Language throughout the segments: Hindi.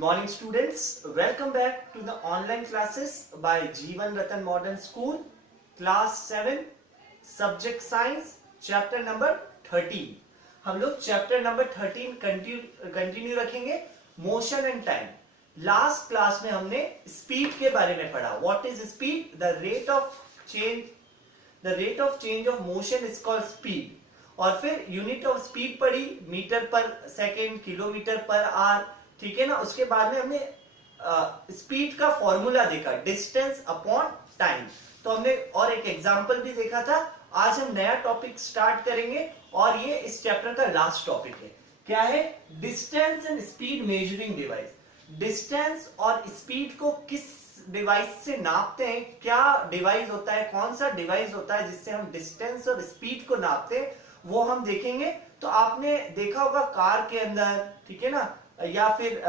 morning students, welcome back to the online classes by Jeevan Ratan Modern School, class 7, subject science, chapter number 13. हम लोग chapter number 13 कंटिन्यू रखेंगे. Motion and time. Last class में हमने स्पीड के बारे में पढ़ा. What is speed? The rate of change of motion is called speed. और फिर यूनिट ऑफ स्पीड पढ़ी, मीटर पर सेकेंड, किलोमीटर पर आवर. ठीक है ना. उसके बाद में हमने स्पीड का फॉर्मूला देखा, डिस्टेंस अपॉन टाइम. तो हमने और एक एग्जांपल भी देखा था. आज हम नया टॉपिक स्टार्ट करेंगे और ये इस चैप्टर का लास्ट टॉपिक है. क्या है? Distance and speed measuring device. Distance और स्पीड को किस डिवाइस से नापते हैं, क्या डिवाइस होता है, कौन सा डिवाइस होता है जिससे हम डिस्टेंस और स्पीड को नापते हैं, वो हम देखेंगे. तो आपने देखा होगा कार के अंदर, ठीक है ना, या फिर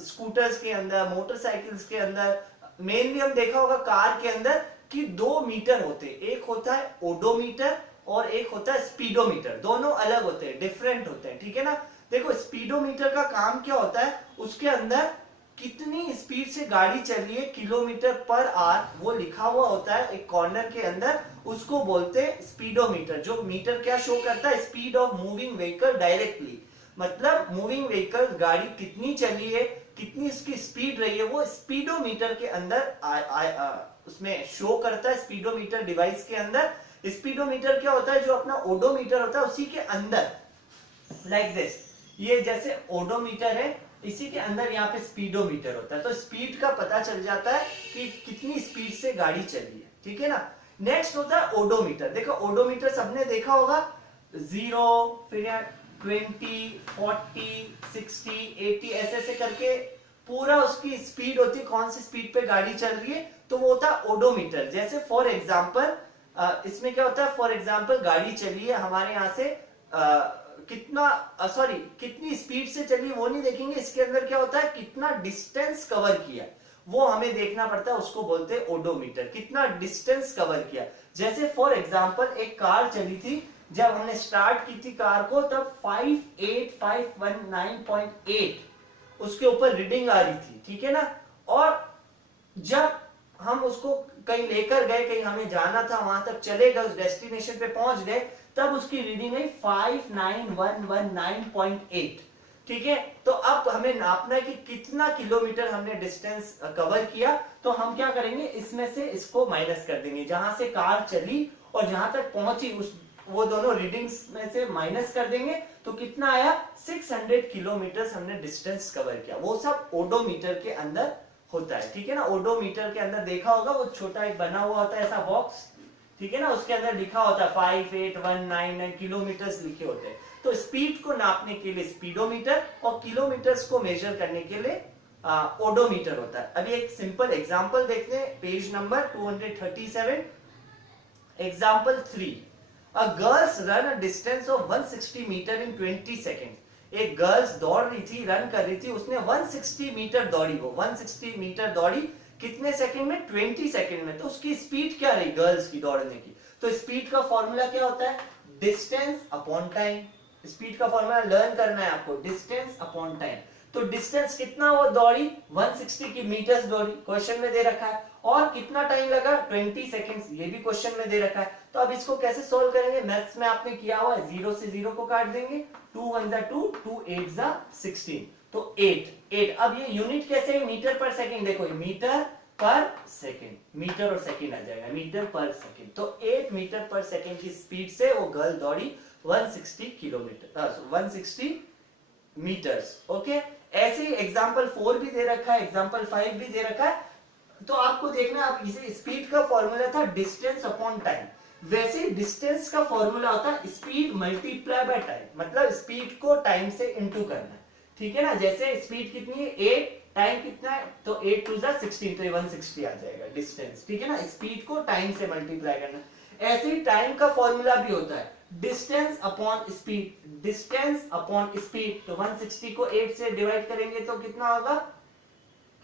स्कूटर्स के अंदर, मोटरसाइकिल्स के अंदर, मेनली हम देखा होगा कार के अंदर कि 2 मीटर होते हैं. एक होता है ओडोमीटर और एक होता है स्पीडोमीटर. दोनों अलग होते हैं, डिफरेंट होते हैं. ठीक है ना. देखो, स्पीडोमीटर का काम क्या होता है, उसके अंदर कितनी स्पीड से गाड़ी चल रही है, किलोमीटर पर आवर, वो लिखा हुआ होता है एक कॉर्नर के अंदर. उसको बोलते हैं स्पीडोमीटर. जो मीटर क्या शो करता है? Speed of moving vehicle directly. मतलब मूविंग व्हीकल, गाड़ी कितनी चली है, कितनी उसकी स्पीड रही है, वो स्पीडोमीटर के अंदर उसमें शो करता है. स्पीडोमीटर डिवाइस के अंदर. स्पीडोमीटर क्या होता है? जो अपना ओडोमीटर होता है उसी के अंदर, लाइक दिस. ये जैसे ओडोमीटर है, इसी के अंदर यहाँ पे स्पीडोमीटर होता है. तो स्पीड का पता चल जाता है कि कितनी स्पीड से गाड़ी चली है. ठीक है ना. नेक्स्ट होता है ओडोमीटर. देखो, ओडोमीटर सबने देखा होगा. 0, फिर 20, 40, 60, 80 ऐसे ऐसे करके पूरा उसकी स्पीड होती है, कौन सी स्पीड पे गाड़ी चल रही है, तो वो होता है ओडोमीटर. जैसे फॉर एग्जांपल इसमें क्या होता है, फॉर एग्जांपल गाड़ी चली है हमारे यहाँ से, कितनी स्पीड से चली वो नहीं देखेंगे. इसके अंदर क्या होता है, कितना डिस्टेंस कवर किया वो हमें देखना पड़ता है. उसको बोलते हैं ओडोमीटर. कितना डिस्टेंस कवर किया. जैसे फॉर एग्जांपल एक कार चली थी, जब हमने स्टार्ट की थी कार को, तब 58519.8 उसके ऊपर रीडिंग आ रही थी. ठीक है ना. और जब हम उसको कहीं लेकर गए, कहीं हमें जाना था, वहां तक चले गए, उस डेस्टिनेशन पे पहुंच गए, तब उसकी रीडिंग आई 59119.8. ठीक है. तो अब हमें नापना है कि कितना किलोमीटर हमने डिस्टेंस कवर किया. तो हम क्या करेंगे, इसमें से इसको माइनस कर देंगे. जहां से कार चली और जहां तक पहुंची, वो दोनों रीडिंग्स में से माइनस कर देंगे. तो कितना आया? 600 किलोमीटर हमने डिस्टेंस कवर किया. वो सब ओडोमीटर के अंदर होता है. ठीक है ना. ओडोमीटर के अंदर देखा होगा, वो छोटा एक बना हुआ होता है ऐसा बॉक्स. ठीक है ना. उसके अंदर लिखा होता है 58199 किलोमीटर लिखे होते हैं. तो स्पीड को नापने के लिए स्पीडोमीटर और किलोमीटर्स को मेजर करने के लिए ओडोमीटर होता है. अभी एक सिंपल एग्जांपल देखते हैं. Page number 237, example 3. A girls run a distance of 160 meter in 20 seconds. एक गर्ल्स दौड़ रही थी, रन कर रही थी, उसने 160 मीटर दौड़ी. वो 160 मीटर दौड़ी कितने सेकंड में? 20 सेकंड में. तो उसकी स्पीड क्या रही गर्ल्स की दौड़ने की? तो स्पीड का फॉर्मूला क्या होता है? Distance upon time. स्पीड का फॉर्मूला लर्न करना है आपको, डिस्टेंस अपॉन टाइम. तो डिस्टेंस कितना वो दौड़ी? 160 की मीटर्स दौड़ी, क्वेश्चन में दे रखा है. और कितना टाइम लगा? 20 सेकंड्स, ये भी क्वेश्चन में दे रखा है. तो अब इसको कैसे सोल्व करेंगे? मैथ्स में आपने किया हुआ है, 0 से 0 को काट देंगे. 2 1 2, 2 8 16. तो 8. अब ये यूनिट कैसे है? मीटर पर सेकंड. देखो, मीटर पर सेकंड, मीटर और सेकंड आ जाएगा, मीटर पर सेकंड. तो 8 मीटर पर सेकंड की स्पीड से वो गर्ल दौड़ी 160 किलोमीटर, 160 मीटर्स. ओके. ऐसे ही एग्जांपल 4 भी दे रखा है, एग्जांपल 5 भी दे रखा है. तो आपको देखना है, आप इसे, स्पीड का फॉर्मूला था डिस्टेंस अपॉन टाइम. वैसे डिस्टेंस का फॉर्मूला होता है स्पीड मल्टीप्लाई बाय टाइम. मतलब स्पीड को टाइम से इनटू करना. ठीक है ना. जैसे स्पीड कितनी है? 8, टाइम कितना है? तो 8 2 16, तो 160 आ जाएगा डिस्टेंस. ठीक है ना. स्पीड को टाइम से मल्टीप्लाई करना. ऐसे ही टाइम का फॉर्मूला भी होता है distance upon speed. Distance upon speed. तो 160 को 8 से डिवाइड करेंगे तो कितना होगा?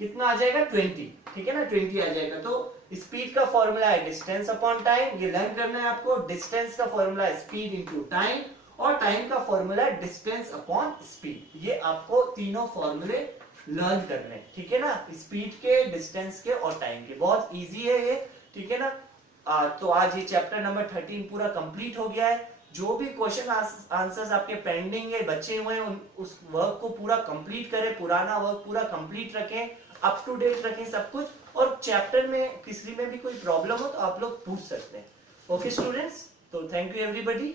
कितना आ जाएगा? 20. ठीक है ना. 20 आ जाएगा. तो स्पीड का फॉर्मूला है डिस्टेंस अपॉन टाइम. ये लर्न करना है आपको. डिस्टेंस का फॉर्मूला है स्पीड इंटू टाइम, और टाइम का फॉर्मूला है डिस्टेंस अपॉन स्पीड. ये आपको तीनों फॉर्मूले लर्न कर रहे हैं, ठीक है ना, स्पीड के, डिस्टेंस के और टाइम के। बहुत इजी है ये, ठीक है ना। तो आज ये चैप्टर नंबर 13 पूरा कंप्लीट हो गया है। जो भी क्वेश्चन आंसर्स आपके पेंडिंग है, बचे हुए हैं, उस वर्क को पूरा कंप्लीट करें, पुराना वर्क पूरा कंप्लीट रखें, अप टू डेट रखें सब कुछ। और चैप्टर में किसी में भी कोई प्रॉब्लम हो तो आप लोग पूछ सकते हैं। ओके स्टूडेंट्स, तो थैंक यू एवरीबॉडी।